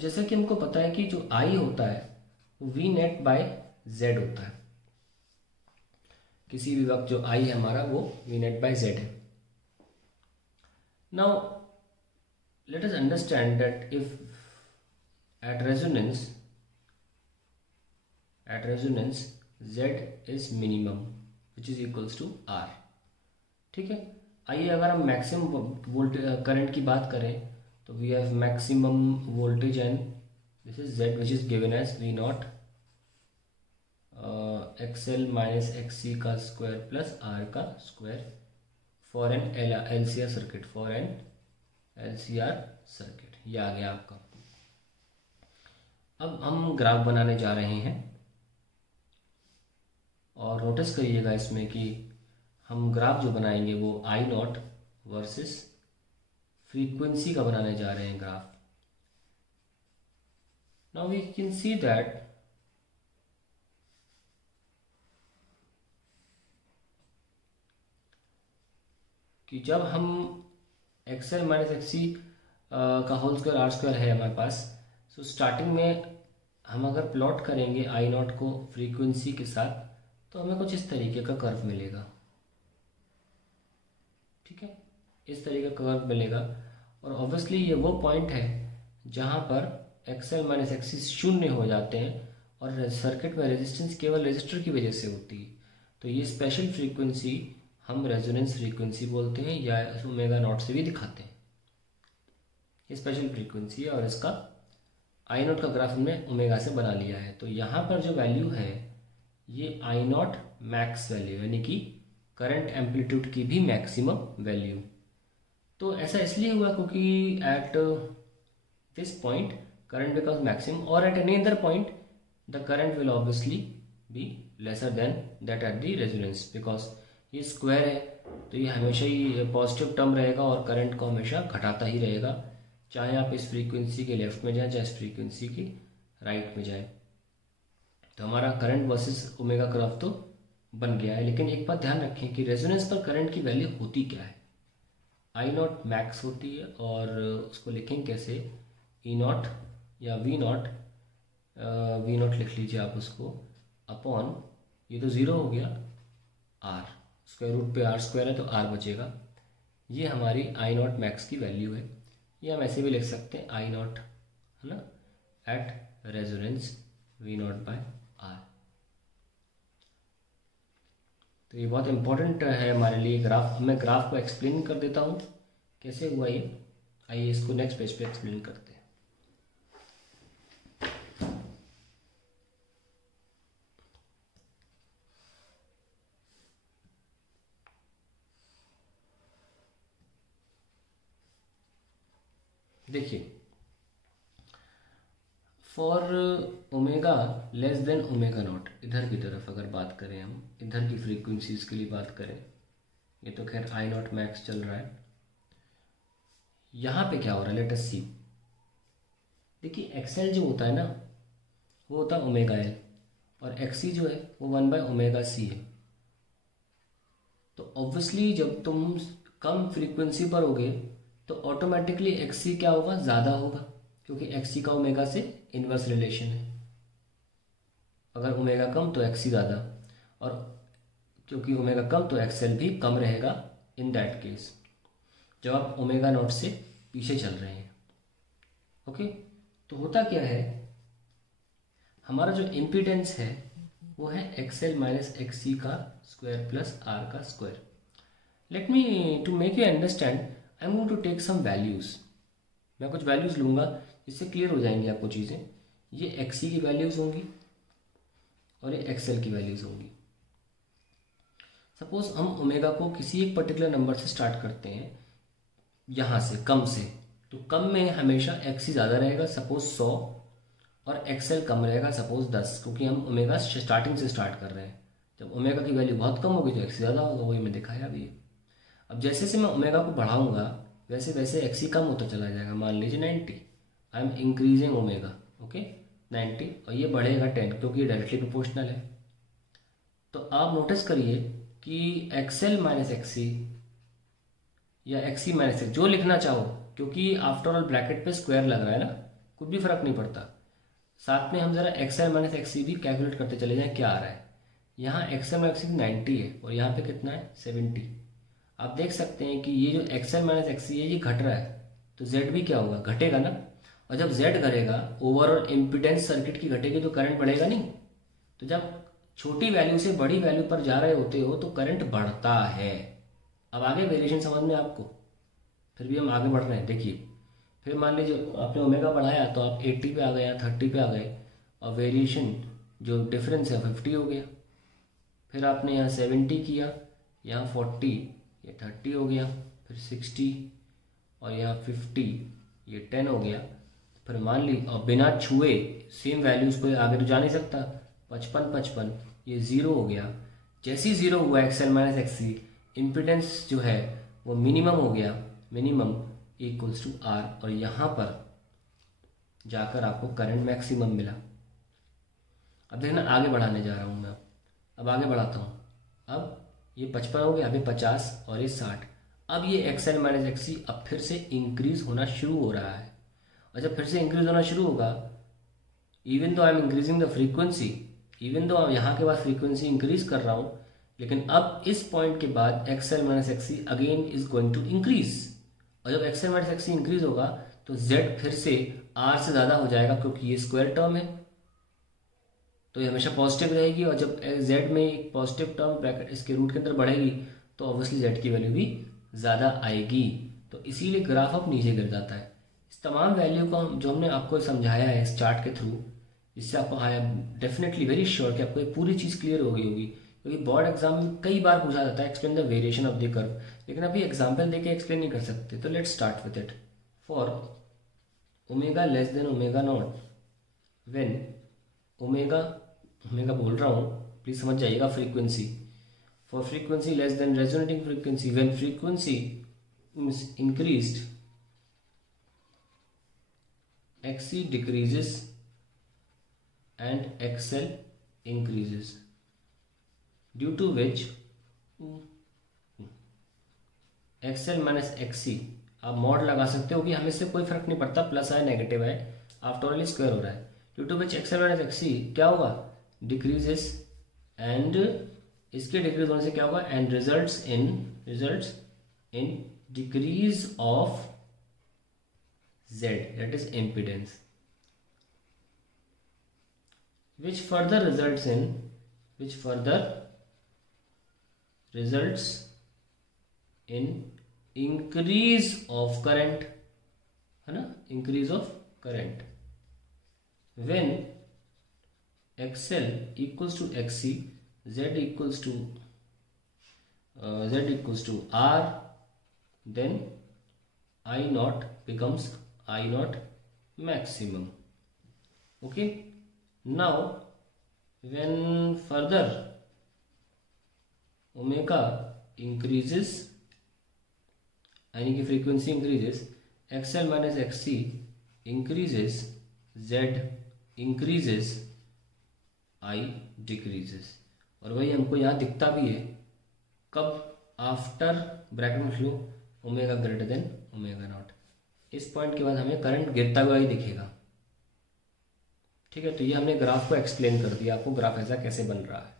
जैसा कि हमको पता है कि जो आई होता है वो वी नेट बाय जेड होता है। किसी भी वक्त जो आई है हमारा वो वी नेट बाय जेड है। Now let us understand that if at resonance z is minimum which is equals to r। ठीक है, आइए अगर हम मैक्सिमम वोल्टेज करंट की बात करें तो we have maximum voltage and this is z which is given as v naught XL minus XC का स्क्वायर प्लस R का square for an LCR circuit, for an LCR circuit. ये आ गया आपका। अब हम ग्राफ बनाने जा रहे हैं और नोटिस करिएगा इसमें कि हम ग्राफ जो बनाएंगे वो आई नॉट वर्सेस फ्रीक्वेंसी का बनाने जा रहे हैं graph. Now we can see that कि जब हम XL माइनस XC का होल स्क्वायर आर स्क्वायर है हमारे पास, सो स्टार्टिंग में हम अगर प्लॉट करेंगे आई नॉट को फ्रीक्वेंसी के साथ तो हमें कुछ इस तरीके का कर्व मिलेगा। ठीक है, इस तरीके का कर्व मिलेगा और ऑब्वियसली ये वो पॉइंट है जहाँ पर XL माइनस XC शून्य हो जाते हैं और सर्किट में रेजिस्टेंस केवल रेजिस्टर की वजह से होती है। तो ये स्पेशल फ्रीक्वेंसी हम रेजोनेंस फ्रीक्वेंसी बोलते हैं या ओमेगा नॉट से भी दिखाते हैं। ये स्पेशल फ्रीक्वेंसी है और इसका आई नॉट का ग्राफ हमने ओमेगा से बना लिया है। तो यहाँ पर जो वैल्यू है ये आई नॉट मैक्स वैल्यू, यानी कि करंट एम्पलीट्यूड की भी मैक्सिमम वैल्यू। तो ऐसा इसलिए हुआ क्योंकि at this point current becomes maximum और at any other point the current will obviously be lesser than that at the resonance, because ये स्क्वायर है तो ये हमेशा ही पॉजिटिव टर्म रहेगा और करंट को हमेशा घटाता ही रहेगा, चाहे आप इस फ्रीक्वेंसी के लेफ्ट में जाएं चाहे इस फ्रीक्वेंसी की राइट में जाएं। तो हमारा करंट वर्सेस ओमेगा ग्राफ तो बन गया है। लेकिन एक बात ध्यान रखें कि रेजोनेंस पर करंट की वैल्यू होती क्या है, आई नॉट मैक्स होती है और उसको लिखेंगे कैसे, ई नॉट या वी नॉट लिख लीजिए आप उसको अपॉन, ये तो ज़ीरो हो गया, आर स्क्वायर रूट पे आर स्क्वायर है तो आर बचेगा। ये हमारी आई नॉट मैक्स की वैल्यू है। ये हम ऐसे भी लिख सकते हैं आई नॉट, है ना, at resonance V naught by R. तो ये बहुत इंपॉर्टेंट है हमारे लिए ग्राफ। मैं ग्राफ को एक्सप्लेन कर देता हूँ कैसे हुआ ये। आइए इसको नेक्स्ट पेज पे एक्सप्लेन करते हैं। देखिए, for omega less than omega naught, इधर की तरफ अगर बात करें, हम इधर की फ्रीक्वेंसीज के लिए बात करें, ये तो खैर आई नॉट मैक्स चल रहा है। यहाँ पे क्या हो रहा है, लेट अस सी। देखिए एक्सएल जो होता है ना वो होता है ओमेगा एल और एक्सी जो है वो 1 बाय ओमेगा सी है। तो ऑब्वियसली जब तुम कम फ्रीक्वेंसी पर होगे तो ऑटोमेटिकली एक्सी क्या होगा, ज़्यादा होगा, क्योंकि एक्सी का ओमेगा से इनवर्स रिलेशन है। अगर ओमेगा कम तो एक्सी ज़्यादा, और क्योंकि ओमेगा कम तो एक्सएल भी कम रहेगा इन दैट केस जब आप ओमेगा नॉट से पीछे चल रहे हैं। ओके, तो होता क्या है, हमारा जो इम्पीडेंस है वो है एक्सएल माइनस एक्सी का स्क्वायर प्लस आर का square. Let me to make you understand I am going to take some values. मैं कुछ वैल्यूज़ लूँगा जिससे क्लियर हो जाएंगी आपको चीज़ें। ये एक्सी की वैल्यूज़ होंगी और ये एक्सएल की वैल्यूज़ होंगी। सपोज हम ओमेगा को किसी एक पर्टिकुलर नंबर से स्टार्ट करते हैं, यहाँ से कम से, तो कम में हमेशा एक्सी ज़्यादा रहेगा, सपोज 100, और एक्सएल कम रहेगा, सपोज 10, क्योंकि हम ओमेगा स्टार्टिंग से स्टार्ट कर रहे हैं। जब ओमेगा की वैल्यू बहुत कम होगी तो एक्सी ज़्यादा होगा, वही मैं दिखाया अभी। अब जैसे जैसे मैं ओमेगा को बढ़ाऊंगा वैसे वैसे एक्सी कम होता चला जाएगा। मान लीजिए 90, I am increasing omega, okay 90, और ये बढ़ेगा 10 क्योंकि ये डायरेक्टली प्रोपोर्शनल है। तो आप नोटिस करिए कि एक्सएल माइनस एक्सी या एक्सी माइनस एक्स जो लिखना चाहो, क्योंकि आफ्टर ऑल ब्रैकेट पे स्क्वायर लग रहा है ना, कुछ भी फर्क नहीं पड़ता। साथ में हम जरा एक्सएल माइनस एक्सी भी कैलकुलेट करते चले जाएं क्या आ रहा है। यहाँ एक्सएल माइनस एक्सी 90 है और यहाँ पे कितना है 70। आप देख सकते हैं कि ये जो एक्सएल माइनस एक्सी है ये घट रहा है, तो जेड भी क्या होगा, घटेगा ना। और जब जेड घटेगा ओवरऑल इम्पीडेंस सर्किट की घटेगी तो करंट बढ़ेगा नहीं। तो जब छोटी वैल्यू से बड़ी वैल्यू पर जा रहे होते हो तो करंट बढ़ता है। अब आगे वेरिएशन समझ में आपको, फिर भी हम आगे बढ़ रहे हैं। देखिए फिर मान लीजिए आपने ओमेगा बढ़ाया तो आप 80 पे आ गए या 30 पे आ गए और वेरिएशन जो डिफरेंस है 50 हो गया। फिर आपने यहाँ 70 किया, यहाँ 40, ये 30 हो गया, फिर 60 और यहाँ 50, ये 10 हो गया। फिर मान ली और बिना छुए सेम वैल्यूज को आगे तो जा नहीं सकता, 55, ये 0 हो गया। जैसे ही 0 हुआ एक्सएल माइनस एक्सी, इम्पिडेंस जो है वो मिनिमम हो गया, मिनिमम इक्वल्स टू आर, और यहाँ पर जाकर आपको करंट मैक्सिमम मिला। अब देखना आगे बढ़ाने जा रहा हूँ मैं, अब आगे बढ़ाता हूँ। अब ये 55 हो गया, अभी 50 और ये 60। अब ये एक्सएल माइनस एक्सी अब फिर से इंक्रीज होना शुरू हो रहा है, और जब फिर से इंक्रीज होना शुरू होगा, even though I am increasing the frequency, even though यहाँ के बाद फ्रीक्वेंसी इंक्रीज कर रहा हूँ, लेकिन अब इस पॉइंट के बाद XL minus XC again is going to increase. और जब एक्सएल माइनस एक्सी इंक्रीज होगा तो जेड फिर से आर से ज़्यादा हो जाएगा, क्योंकि ये स्क्वायर टर्म है तो ये हमेशा पॉजिटिव रहेगी। और जब जेड में एक पॉजिटिव टर्म ब्रैकेट इसके रूट के अंदर बढ़ेगी तो ऑब्वियसली जेड की वैल्यू भी ज़्यादा आएगी, तो इसीलिए ग्राफ अब नीचे गिर जाता है। इस तमाम वैल्यू को जो हमने आपको समझाया है इस चार्ट के थ्रू, इससे आपको डेफिनेटली वेरी श्योर कि आपको ये पूरी चीज़ क्लियर हो गई होगी, क्योंकि बोर्ड एग्जाम में कई बार पूछा जाता है explain the variation of the curve, लेकिन अभी एग्जाम्पल देके एक्सप्लेन नहीं कर सकते। तो let's start with it. For omega less than omega naught, when omega बोल रहा हूँ प्लीज समझ जाइएगा, frequency, for frequency less than resonating frequency, when frequency is increased, XC decreases and XL increases, due to which XL minus XC, आप mod लगा सकते हो कि हमें इससे कोई फर्क नहीं पड़ता, प्लस है नेगेटिव है, आफ्टर ऑल स्क्वायर हो रहा है। Due to which XL minus XC क्या होगा, डिक्रीजेस, एंड इसके डिक्रीज होने से क्या होगा, and results in decrease of Z, that is impedance, which further results in increase of current, है ना, increase of current when XL equals to XC, Z equals to R, then I naught becomes I naught maximum. Okay, now when further omega increases, यानी कि frequency increases, XL minus XC increases, Z increases, I decreases। और वही हमको यहाँ दिखता भी है कब, आफ्टर ब्रैकेट में flow omega greater than omega naught. इस पॉइंट के बाद हमें करंट गिरता हुआ ही दिखेगा। ठीक है, तो ये हमने ग्राफ को एक्सप्लेन कर दिया आपको, ग्राफ ऐसा कैसे बन रहा है।